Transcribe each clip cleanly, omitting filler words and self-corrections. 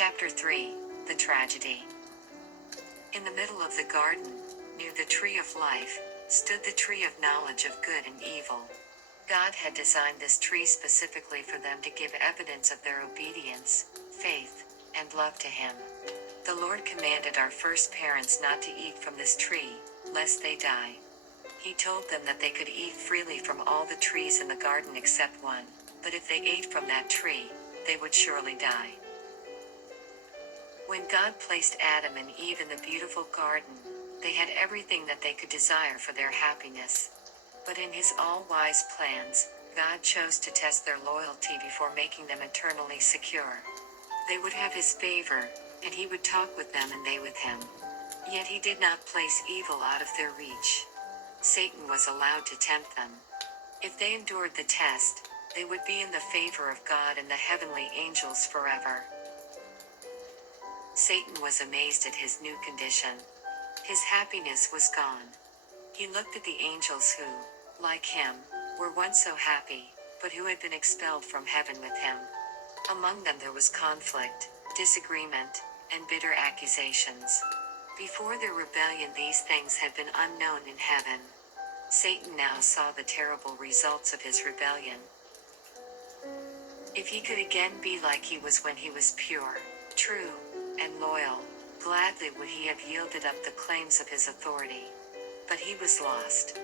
Chapter 3 The Tragedy. In the middle of the garden, near the tree of life, stood the tree of knowledge of good and evil. God had designed this tree specifically for them to give evidence of their obedience, faith, and love to Him. The Lord commanded our first parents not to eat from this tree, lest they die. He told them that they could eat freely from all the trees in the garden except one, but if they ate from that tree, they would surely die. When God placed Adam and Eve in the beautiful garden, they had everything that they could desire for their happiness. But in His all-wise plans, God chose to test their loyalty before making them eternally secure. They would have His favor, and He would talk with them and they with Him. Yet He did not place evil out of their reach. Satan was allowed to tempt them. If they endured the test, they would be in the favor of God and the heavenly angels forever. Satan was amazed at his new condition. His happiness was gone. He looked at the angels who, like him, were once so happy, but who had been expelled from heaven with him. Among them there was conflict, disagreement, and bitter accusations. Before their rebellion these things had been unknown in heaven. Satan now saw the terrible results of his rebellion. If he could again be like he was when he was pure, true, and loyal, gladly would he have yielded up the claims of his authority. But he was lost.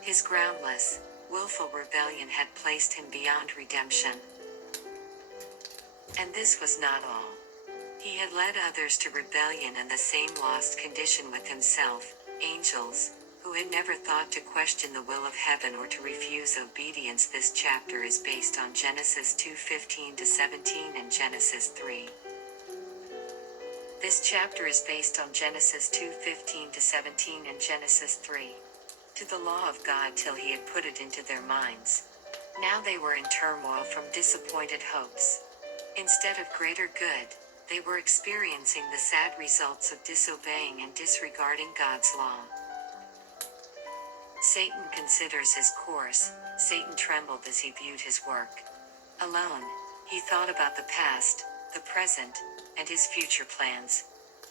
His groundless, willful rebellion had placed him beyond redemption. And this was not all. He had led others to rebellion and the same lost condition with himself, angels, who had never thought to question the will of heaven or to refuse obedience. This chapter is based on Genesis 2:15-17 and Genesis 3. This chapter is based on Genesis 2:15-17 and Genesis 3. To the law of God till He had put it into their minds. Now they were in turmoil from disappointed hopes. Instead of greater good, they were experiencing the sad results of disobeying and disregarding God's law. Satan considers his course. Satan trembled as he viewed his work. Alone, he thought about the past, the present, and his future plans.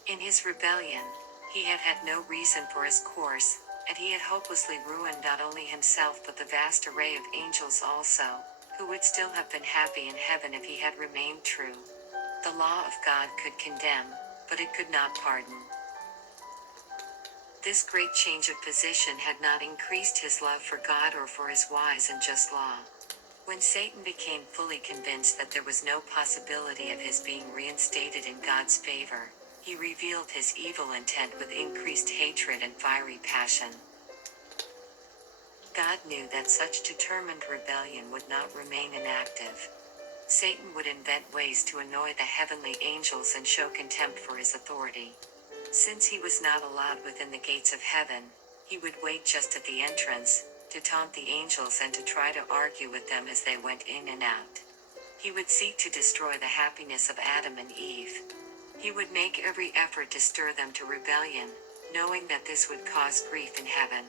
In his rebellion, he had had no reason for his course, and he had hopelessly ruined not only himself but the vast array of angels also, who would still have been happy in heaven if he had remained true. The law of God could condemn, but it could not pardon. This great change of position had not increased his love for God or for His wise and just law. When Satan became fully convinced that there was no possibility of his being reinstated in God's favor, he revealed his evil intent with increased hatred and fiery passion. God knew that such determined rebellion would not remain inactive. Satan would invent ways to annoy the heavenly angels and show contempt for His authority. Since he was not allowed within the gates of heaven, he would wait just at the entrance, to taunt the angels and to try to argue with them as they went in and out. He would seek to destroy the happiness of Adam and Eve. He would make every effort to stir them to rebellion, knowing that this would cause grief in heaven.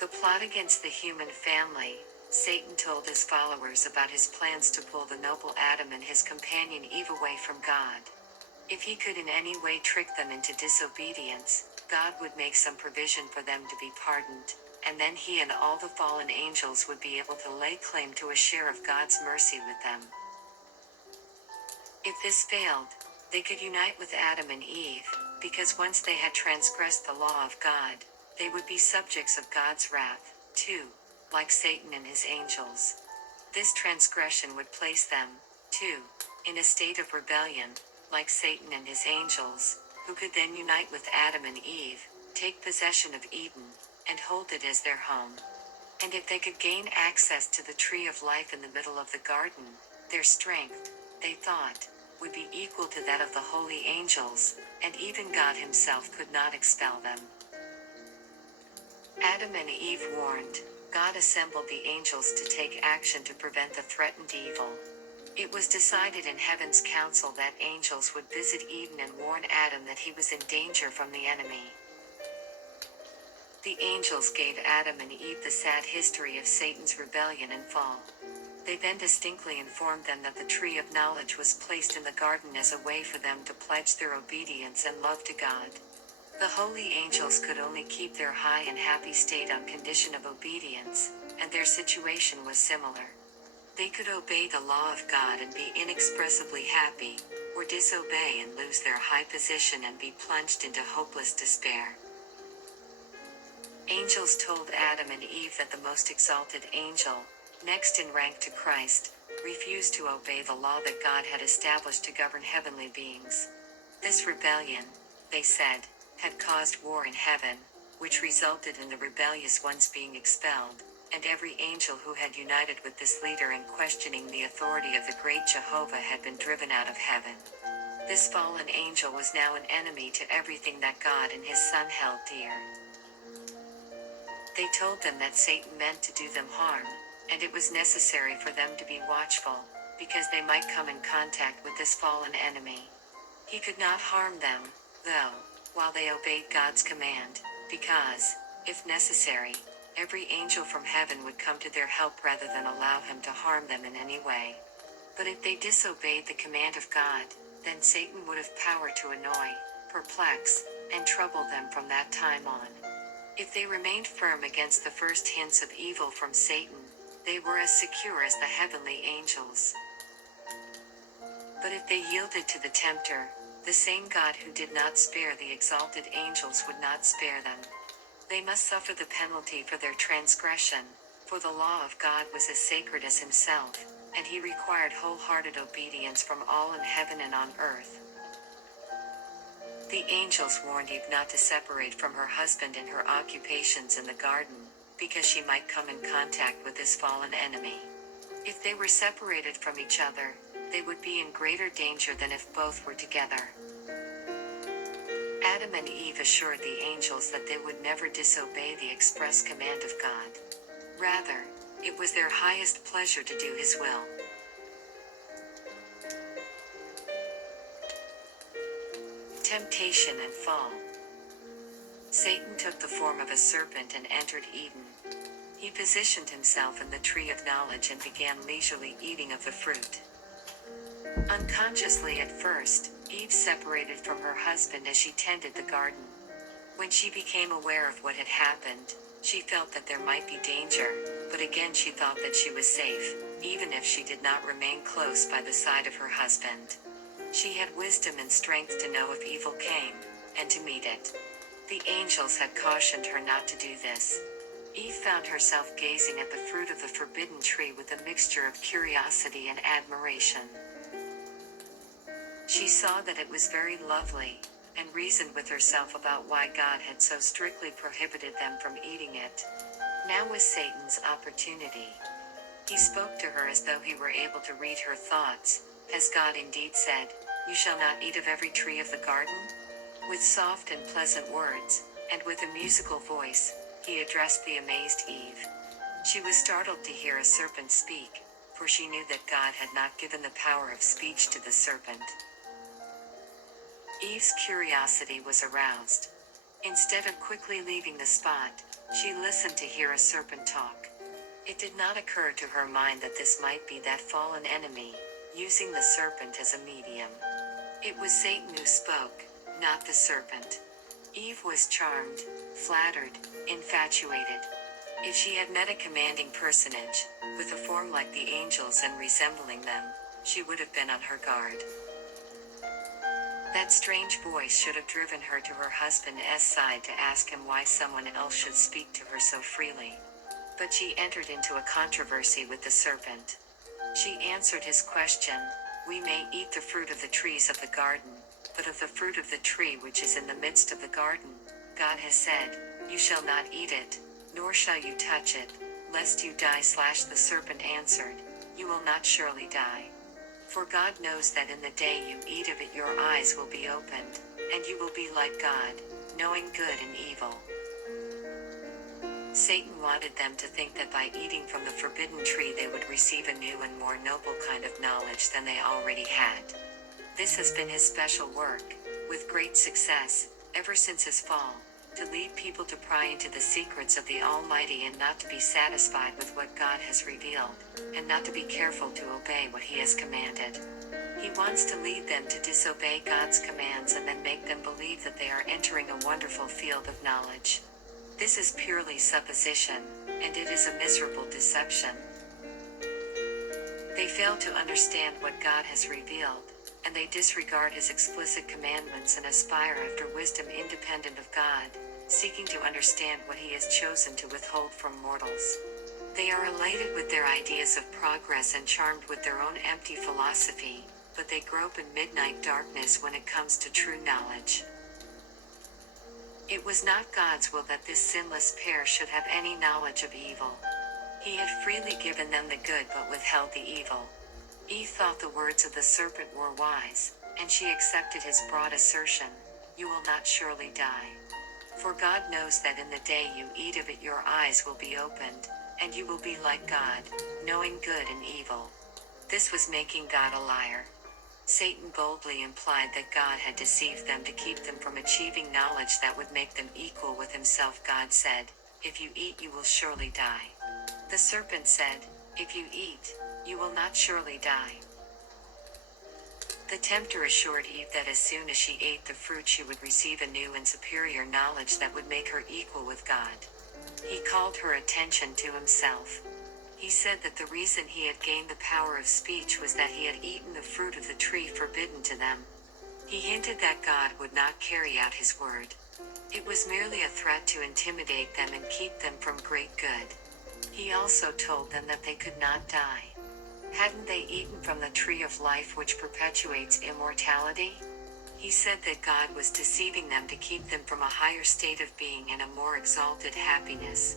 The plot against the human family. Satan told his followers about his plans to pull the noble Adam and his companion Eve away from God. If he could in any way trick them into disobedience, God would make some provision for them to be pardoned, and then he and all the fallen angels would be able to lay claim to a share of God's mercy with them. If this failed, they could unite with Adam and Eve, because once they had transgressed the law of God, they would be subjects of God's wrath, too, like Satan and his angels. This transgression would place them, too, in a state of rebellion, like Satan and his angels, who could then unite with Adam and Eve, take possession of Eden, and hold it as their home. And if they could gain access to the tree of life in the middle of the garden, their strength, they thought, would be equal to that of the holy angels, and even God Himself could not expel them. Adam and Eve warned, God assembled the angels to take action to prevent the threatened evil. It was decided in heaven's council that angels would visit Eden and warn Adam that he was in danger from the enemy. The angels gave Adam and Eve the sad history of Satan's rebellion and fall. They then distinctly informed them that the tree of knowledge was placed in the garden as a way for them to pledge their obedience and love to God. The holy angels could only keep their high and happy state on condition of obedience, and their situation was similar. They could obey the law of God and be inexpressibly happy, or disobey and lose their high position and be plunged into hopeless despair. Angels told Adam and Eve that the most exalted angel, next in rank to Christ, refused to obey the law that God had established to govern heavenly beings. This rebellion, they said, had caused war in heaven, which resulted in the rebellious ones being expelled, and every angel who had united with this leader in questioning the authority of the great Jehovah had been driven out of heaven. This fallen angel was now an enemy to everything that God and his Son held dear. They told them that Satan meant to do them harm, and it was necessary for them to be watchful, because they might come in contact with this fallen enemy. He could not harm them, though, while they obeyed God's command, because, if necessary, every angel from heaven would come to their help rather than allow him to harm them in any way. But if they disobeyed the command of God, then Satan would have power to annoy, perplex, and trouble them from that time on. If they remained firm against the first hints of evil from Satan, they were as secure as the heavenly angels. But if they yielded to the tempter, the same God who did not spare the exalted angels would not spare them. They must suffer the penalty for their transgression, for the law of God was as sacred as himself, and he required wholehearted obedience from all in heaven and on earth. The angels warned Eve not to separate from her husband in her occupations in the garden, because she might come in contact with this fallen enemy. If they were separated from each other, they would be in greater danger than if both were together. Adam and Eve assured the angels that they would never disobey the express command of God. Rather, it was their highest pleasure to do his will. Temptation and fall. Satan took the form of a serpent and entered Eden. He positioned himself in the tree of knowledge and began leisurely eating of the fruit. Unconsciously at first, Eve separated from her husband as she tended the garden. When she became aware of what had happened, she felt that there might be danger, but again she thought that she was safe, even if she did not remain close by the side of her husband. She had wisdom and strength to know if evil came, and to meet it. The angels had cautioned her not to do this. Eve found herself gazing at the fruit of the forbidden tree with a mixture of curiosity and admiration. She saw that it was very lovely, and reasoned with herself about why God had so strictly prohibited them from eating it. Now was Satan's opportunity. He spoke to her as though he were able to read her thoughts. Has God indeed said, "You shall not eat of every tree of the garden"? With soft and pleasant words, and with a musical voice, he addressed the amazed Eve. She was startled to hear a serpent speak, for she knew that God had not given the power of speech to the serpent. Eve's curiosity was aroused. Instead of quickly leaving the spot, she listened to hear a serpent talk. It did not occur to her mind that this might be that fallen enemy, using the serpent as a medium. It was Satan who spoke, not the serpent. Eve was charmed, flattered, infatuated. If she had met a commanding personage, with a form like the angels and resembling them, she would have been on her guard. That strange voice should have driven her to her husband's side to ask him why someone else should speak to her so freely. But she entered into a controversy with the serpent. She answered his question, "We may eat the fruit of the trees of the garden, but of the fruit of the tree which is in the midst of the garden, God has said, 'You shall not eat it, nor shall you touch it, lest you die.'" The serpent answered, "You will not surely die. For God knows that in the day you eat of it your eyes will be opened, and you will be like God, knowing good and evil." Satan wanted them to think that by eating from the forbidden tree they would receive a new and more noble kind of knowledge than they already had. This has been his special work, with great success, ever since his fall, to lead people to pry into the secrets of the Almighty and not to be satisfied with what God has revealed, and not to be careful to obey what He has commanded. He wants to lead them to disobey God's commands and then make them believe that they are entering a wonderful field of knowledge. This is purely supposition, and it is a miserable deception. They fail to understand what God has revealed, and they disregard His explicit commandments and aspire after wisdom independent of God, seeking to understand what He has chosen to withhold from mortals. They are elated with their ideas of progress and charmed with their own empty philosophy, but they grope in midnight darkness when it comes to true knowledge. It was not God's will that this sinless pair should have any knowledge of evil. He had freely given them the good but withheld the evil. Eve thought the words of the serpent were wise, and she accepted his broad assertion, "You will not surely die. For God knows that in the day you eat of it your eyes will be opened, and you will be like God, knowing good and evil." This was making God a liar. Satan boldly implied that God had deceived them to keep them from achieving knowledge that would make them equal with himself. God said, "If you eat you will surely die." The serpent said, "If you eat, you will not surely die." The tempter assured Eve that as soon as she ate the fruit she would receive a new and superior knowledge that would make her equal with God. He called her attention to himself. He said that the reason he had gained the power of speech was that he had eaten the fruit of the tree forbidden to them. He hinted that God would not carry out his word. It was merely a threat to intimidate them and keep them from great good. He also told them that they could not die. Hadn't they eaten from the tree of life which perpetuates immortality? He said that God was deceiving them to keep them from a higher state of being and a more exalted happiness.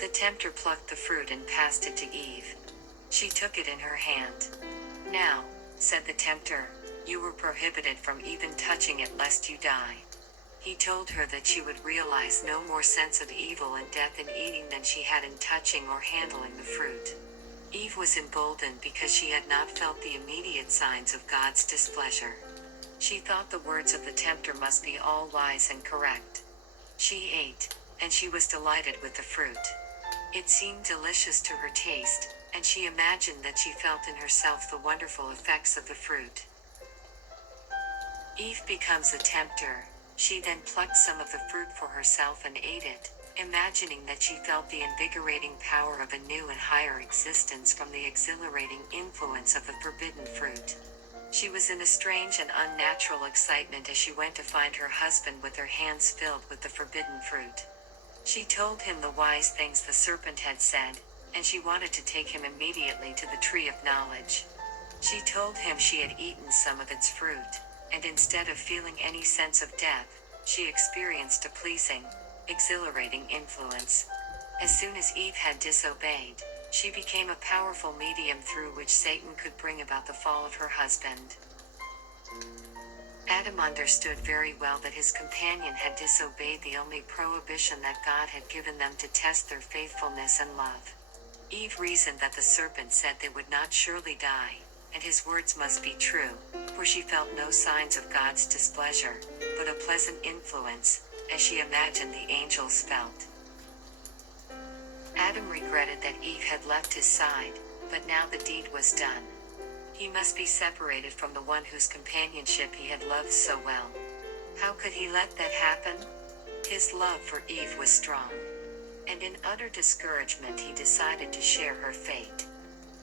The tempter plucked the fruit and passed it to Eve. She took it in her hand. "Now," said the tempter, "you were prohibited from even touching it lest you die." He told her that she would realize no more sense of evil and death in eating than she had in touching or handling the fruit. Eve was emboldened because she had not felt the immediate signs of God's displeasure. She thought the words of the tempter must be all wise and correct. She ate, and she was delighted with the fruit. It seemed delicious to her taste, and she imagined that she felt in herself the wonderful effects of the fruit. Eve becomes a tempter. She then plucked some of the fruit for herself and ate it, imagining that she felt the invigorating power of a new and higher existence from the exhilarating influence of the forbidden fruit. She was in a strange and unnatural excitement as she went to find her husband with her hands filled with the forbidden fruit. She told him the wise things the serpent had said, and she wanted to take him immediately to the tree of knowledge. She told him she had eaten some of its fruit, and instead of feeling any sense of death, she experienced a pleasing, exhilarating influence. As soon as Eve had disobeyed, she became a powerful medium through which Satan could bring about the fall of her husband. Adam understood very well that his companion had disobeyed the only prohibition that God had given them to test their faithfulness and love. Eve reasoned that the serpent said they would not surely die, and his words must be true, for she felt no signs of God's displeasure, but a pleasant influence, as she imagined the angels felt. Adam regretted that Eve had left his side, but now the deed was done. He must be separated from the one whose companionship he had loved so well. How could he let that happen? His love for Eve was strong. And in utter discouragement he decided to share her fate.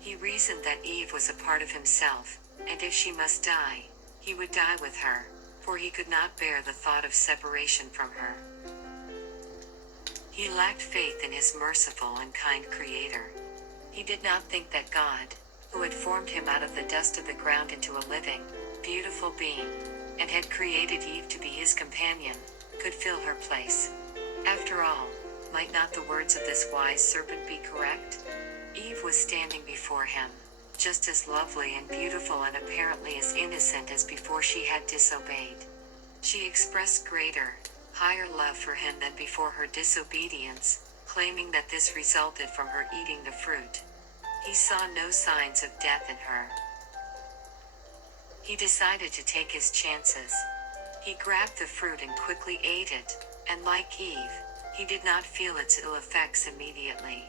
He reasoned that Eve was a part of himself, and if she must die, he would die with her, for he could not bear the thought of separation from her. He lacked faith in his merciful and kind Creator. He did not think that God, who had formed him out of the dust of the ground into a living, beautiful being, and had created Eve to be his companion, could fill her place. After all, might not the words of this wise serpent be correct? Eve was standing before him, just as lovely and beautiful and apparently as innocent as before she had disobeyed. She expressed greater, higher love for him than before her disobedience, claiming that this resulted from her eating the fruit. He saw no signs of death in her. He decided to take his chances. He grabbed the fruit and quickly ate it, and like Eve, he did not feel its ill effects immediately.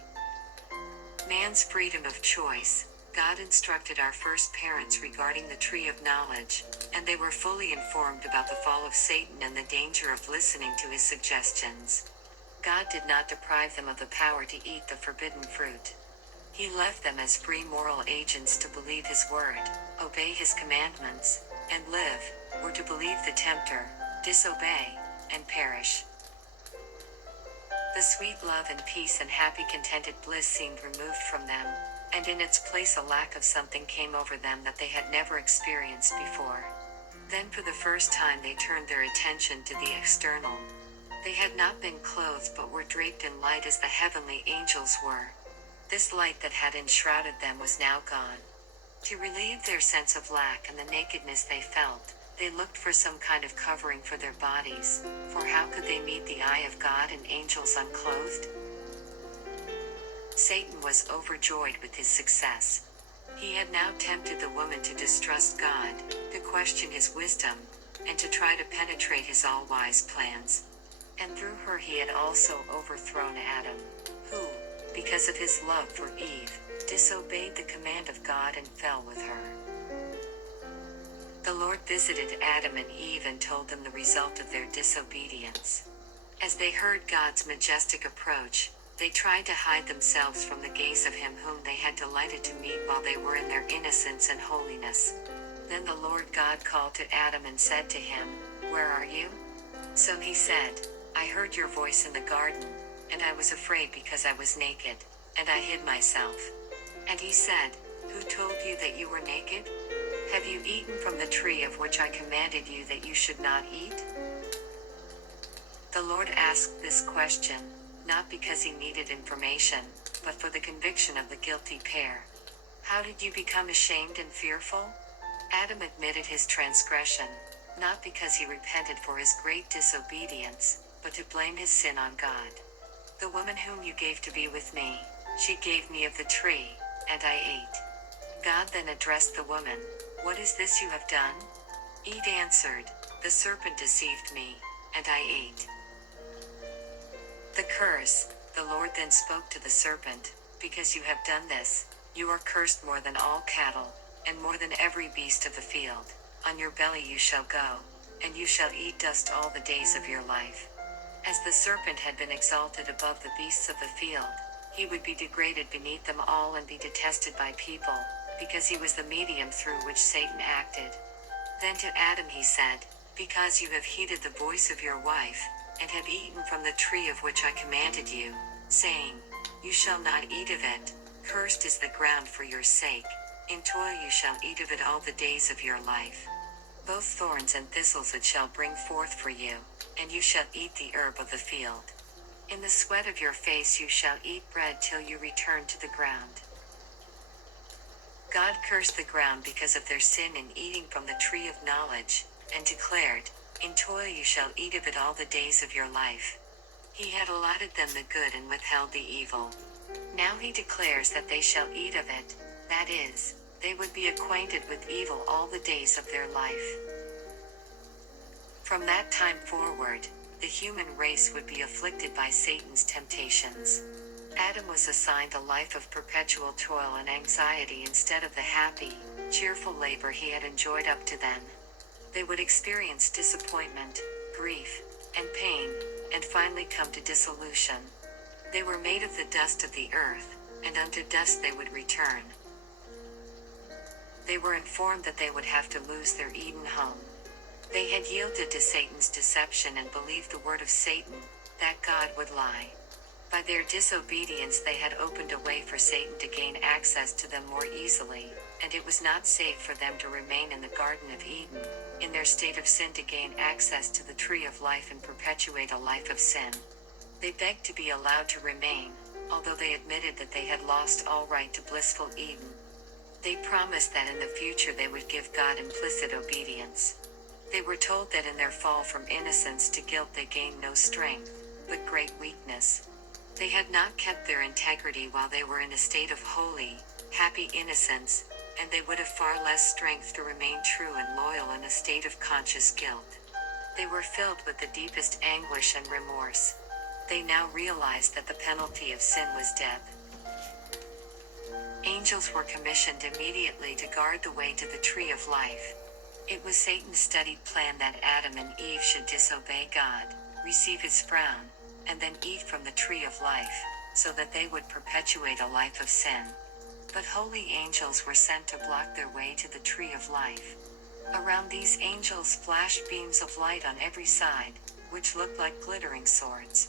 Man's freedom of choice. God instructed our first parents regarding the tree of knowledge, and they were fully informed about the fall of Satan and the danger of listening to his suggestions. God did not deprive them of the power to eat the forbidden fruit. He left them as free moral agents to believe his word, obey his commandments, and live, or to believe the tempter, disobey, and perish. The sweet love and peace and happy contented bliss seemed removed from them, and in its place a lack of something came over them that they had never experienced before. Then for the first time they turned their attention to the external. They had not been clothed but were draped in light as the heavenly angels were. This light that had enshrouded them was now gone. To relieve their sense of lack and the nakedness they felt, they looked for some kind of covering for their bodies, for how could they meet the eye of God and angels unclothed? Satan was overjoyed with his success. He had now tempted the woman to distrust God, to question his wisdom, and to try to penetrate his all-wise plans. And through her he had also overthrown Adam, who, because of his love for Eve, disobeyed the command of God and fell with her. The Lord visited Adam and Eve and told them the result of their disobedience. As they heard God's majestic approach, they tried to hide themselves from the gaze of him whom they had delighted to meet while they were in their innocence and holiness. Then the Lord God called to Adam and said to him, "Where are you?" So he said, "I heard your voice in the garden, and I was afraid because I was naked, and I hid myself." And he said, "Who told you that you were naked? Have you eaten from the tree of which I commanded you that you should not eat?" The Lord asked this question, not because he needed information, but for the conviction of the guilty pair. How did you become ashamed and fearful? Adam admitted his transgression, not because he repented for his great disobedience, but to blame his sin on God. "The woman whom you gave to be with me, she gave me of the tree, and I ate." God then addressed the woman, "What is this you have done?" Eve answered, "The serpent deceived me, and I ate." The curse. The Lord then spoke to the serpent, "Because you have done this, you are cursed more than all cattle, and more than every beast of the field. On your belly you shall go, and you shall eat dust all the days of your life." As the serpent had been exalted above the beasts of the field, he would be degraded beneath them all and be detested by people, because he was the medium through which Satan acted. Then to Adam he said, "Because you have heeded the voice of your wife, and have eaten from the tree of which I commanded you, saying, 'You shall not eat of it,' cursed is the ground for your sake. In toil you shall eat of it all the days of your life. Both thorns and thistles it shall bring forth for you, and you shall eat the herb of the field. In the sweat of your face you shall eat bread till you return to the ground." God cursed the ground because of their sin in eating from the tree of knowledge, and declared, "In toil you shall eat of it all the days of your life." He had allotted them the good and withheld the evil. Now he declares that they shall eat of it, that is, they would be acquainted with evil all the days of their life. From that time forward, the human race would be afflicted by Satan's temptations. Adam was assigned a life of perpetual toil and anxiety instead of the happy, cheerful labor he had enjoyed up to then. They would experience disappointment, grief, and pain, and finally come to dissolution. They were made of the dust of the earth, and unto dust they would return. They were informed that they would have to lose their Eden home. They had yielded to Satan's deception and believed the word of Satan, that God would lie. By their disobedience they had opened a way for Satan to gain access to them more easily, and it was not safe for them to remain in the Garden of Eden, in their state of sin, to gain access to the tree of life and perpetuate a life of sin. They begged to be allowed to remain, although they admitted that they had lost all right to blissful Eden. They promised that in the future they would give God implicit obedience. They were told that in their fall from innocence to guilt they gained no strength, but great weakness. They had not kept their integrity while they were in a state of holy, happy innocence, and they would have far less strength to remain true and loyal in a state of conscious guilt. They were filled with the deepest anguish and remorse. They now realized that the penalty of sin was death. Angels were commissioned immediately to guard the way to the tree of life. It was Satan's studied plan that Adam and Eve should disobey God, receive his frown, and then eat from the tree of life, so that they would perpetuate a life of sin. But holy angels were sent to block their way to the tree of life. Around these angels flashed beams of light on every side, which looked like glittering swords.